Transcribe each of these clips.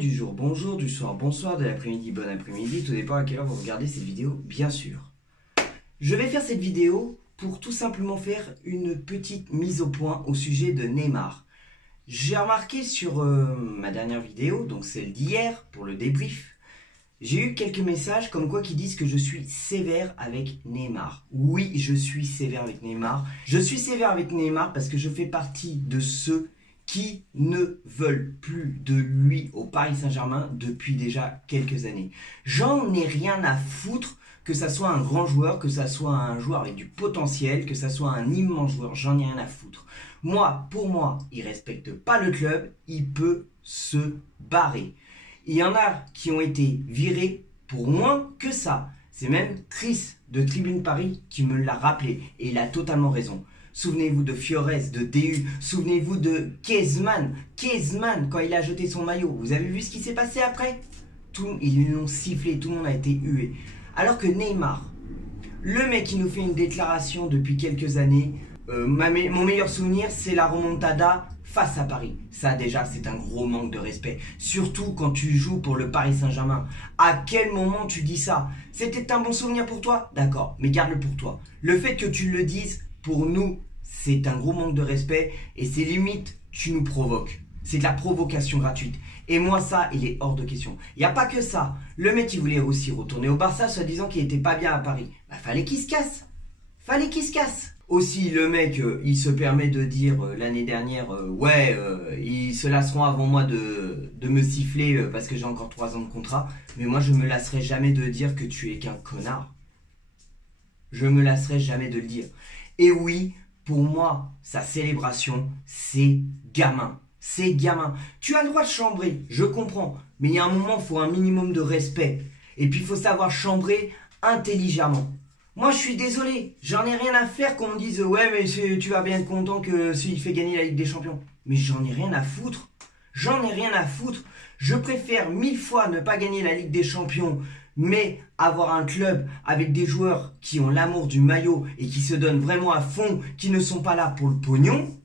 du jour bonjour, du soir bonsoir, de l'après-midi bon après-midi, tout dépend à quelle heure vous regardez cette vidéo, bien sûr. Je vais faire cette vidéo pour tout simplement faire une petite mise au point au sujet de Neymar. J'ai remarqué sur ma dernière vidéo, donc celle d'hier, pour le débrief, j'ai eu quelques messages comme quoi qui disent que je suis sévère avec Neymar. Oui, je suis sévère avec Neymar. Je suis sévère avec Neymar parce que je fais partie de ceux qui ne veulent plus de lui au Paris Saint-Germain depuis déjà quelques années. J'en ai rien à foutre que ça soit un grand joueur, que ça soit un joueur avec du potentiel, que ça soit un immense joueur, j'en ai rien à foutre. Moi, pour moi, il respecte pas le club, il peut se barrer. Il y en a qui ont été virés pour moins que ça. C'est même Chris de Tribune Paris qui me l'a rappelé et il a totalement raison. Souvenez-vous de Fiores, de DU, souvenez-vous de Kezman, quand il a jeté son maillot. Vous avez vu ce qui s'est passé après? Ils l'ont sifflé, tout le monde a été hué. Alors que Neymar, le mec qui nous fait une déclaration depuis quelques années, mon meilleur souvenir c'est la remontada face à Paris. Ça déjà c'est un gros manque de respect. Surtout quand tu joues pour le Paris Saint-Germain. À quel moment tu dis ça? C'était un bon souvenir pour toi? D'accord, mais garde-le pour toi. Le fait que tu le dises, pour nous, c'est un gros manque de respect et c'est limite, tu nous provoques. C'est de la provocation gratuite. Et moi, ça, il est hors de question. Il n'y a pas que ça. Le mec, il voulait aussi retourner au Barça, se disant qu'il n'était pas bien à Paris. Bah, fallait qu'il se casse. Aussi, le mec, il se permet de dire l'année dernière, ils se lasseront avant moi de me siffler parce que j'ai encore 3 ans de contrat. Mais moi, je me lasserai jamais de dire que tu es qu'un connard. Je me lasserai jamais de le dire. Et oui, pour moi, sa célébration, c'est gamin. C'est gamin. Tu as le droit de chambrer, je comprends. Mais il y a un moment, il faut un minimum de respect. Et puis, il faut savoir chambrer intelligemment. Moi, je suis désolé. J'en ai rien à faire qu'on me dise « Ouais, mais tu vas bien être content que s'il fait gagner la Ligue des Champions. » Mais j'en ai rien à foutre. J'en ai rien à foutre. Je préfère 1000 fois ne pas gagner la Ligue des Champions, mais avoir un club avec des joueurs qui ont l'amour du maillot et qui se donnent vraiment à fond, qui ne sont pas là pour le pognon,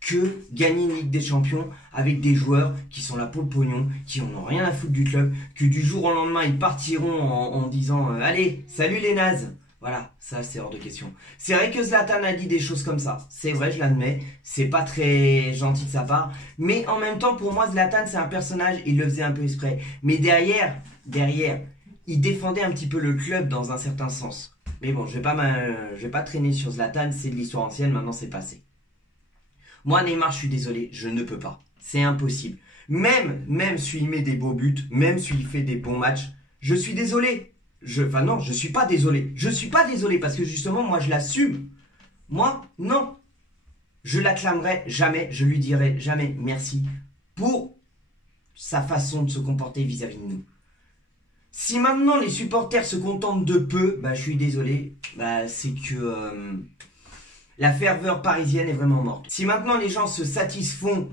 que gagner une Ligue des Champions avec des joueurs qui sont là pour le pognon, qui en ont rien à foutre du club, que du jour au lendemain ils partiront en disant allez, salut les nazes. Voilà, ça c'est hors de question. C'est vrai que Zlatan a dit des choses comme ça, c'est vrai, je l'admets, c'est pas très gentil de sa part, mais en même temps pour moi Zlatan c'est un personnage, il le faisait un peu exprès. Mais derrière, il défendait un petit peu le club dans un certain sens. Mais bon, je vais pas traîner sur Zlatan, c'est de l'histoire ancienne, maintenant c'est passé. Moi, Neymar, je suis désolé, je ne peux pas. C'est impossible. Même s'il met des beaux buts, même s'il fait des bons matchs, je suis désolé. Non, je suis pas désolé. Je suis pas désolé parce que justement, moi, je l'assume. Moi, non. Je l'acclamerai jamais, je lui dirai jamais merci pour sa façon de se comporter vis-à-vis de nous. Si maintenant les supporters se contentent de peu, bah, je suis désolé, bah, c'est que... la ferveur parisienne est vraiment morte. Si maintenant les gens se satisfont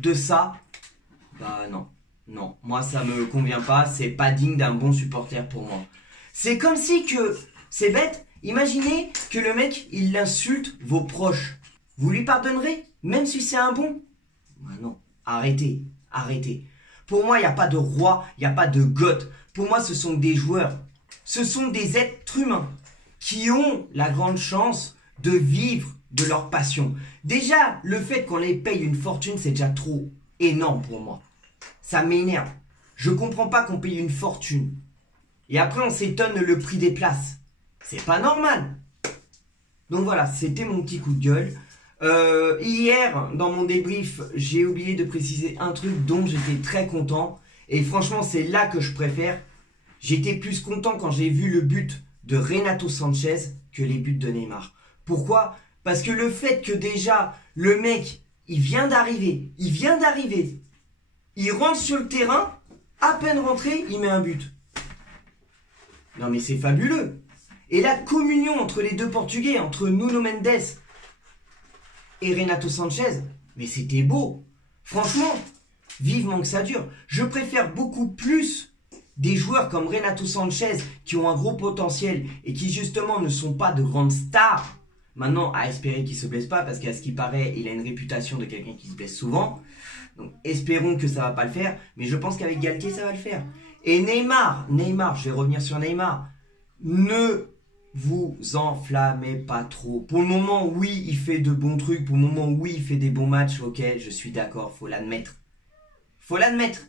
de ça, bah non, moi ça me convient pas, c'est pas digne d'un bon supporter pour moi. C'est comme si que, c'est bête, imaginez que le mec, il insulte vos proches. Vous lui pardonnerez, même si c'est un bon? Bah non, arrêtez. Pour moi, il n'y a pas de roi, il n'y a pas de goth. Pour moi, ce sont des joueurs, ce sont des êtres humains qui ont la grande chance de vivre de leur passion. Déjà, le fait qu'on les paye une fortune, c'est déjà trop énorme pour moi. Ça m'énerve. Je comprends pas qu'on paye une fortune. Et après, on s'étonne le prix des places. C'est pas normal. Donc voilà, c'était mon petit coup de gueule. Hier, dans mon débrief, j'ai oublié de préciser un truc dont j'étais très content. Et franchement, c'est là que je préfère. J'étais plus content quand j'ai vu le but de Renato Sanchez que les buts de Neymar. Pourquoi? Parce que le fait que déjà, le mec, il vient d'arriver, il rentre sur le terrain, à peine rentré, il met un but. Non mais c'est fabuleux. Et la communion entre les deux Portugais, entre Nuno Mendes et Renato Sanchez, mais c'était beau. Franchement, vivement que ça dure. Je préfère beaucoup plus des joueurs comme Renato Sanchez qui ont un gros potentiel et qui justement ne sont pas de grandes stars. Maintenant, à espérer qu'il ne se blesse pas, parce qu'à ce qui paraît, il a une réputation de quelqu'un qui se blesse souvent. Donc espérons que ça va pas le faire, mais je pense qu'avec Galtier ça va le faire. Et Neymar, je vais revenir sur Neymar. Ne vous enflammez pas trop. Pour le moment, oui, il fait de bons trucs. Pour le moment, oui, il fait des bons matchs. Ok, je suis d'accord, faut l'admettre. Faut l'admettre.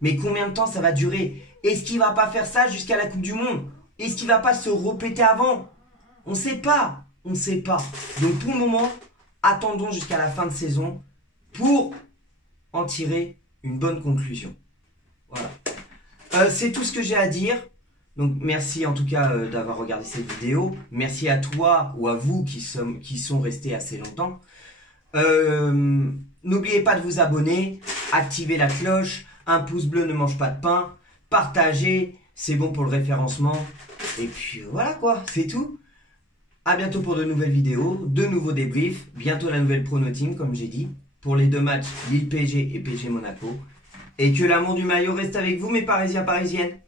Mais combien de temps ça va durer? Est-ce qu'il va pas faire ça jusqu'à la Coupe du Monde? Est-ce qu'il va pas se répéter avant? On sait pas. On sait pas. Donc pour le moment, attendons jusqu'à la fin de saison pour en tirer une bonne conclusion. Voilà. C'est tout ce que j'ai à dire. Donc merci en tout cas d'avoir regardé cette vidéo. Merci à toi ou à vous qui sont restés assez longtemps. N'oubliez pas de vous abonner, activer la cloche, un pouce bleu ne mange pas de pain, partagez, c'est bon pour le référencement. Et puis voilà quoi, c'est tout. A bientôt pour de nouvelles vidéos, de nouveaux débriefs, bientôt la nouvelle Prono Team comme j'ai dit, pour les 2 matchs Lille PSG et PSG Monaco. Et que l'amour du maillot reste avec vous mes Parisiens, Parisiennes.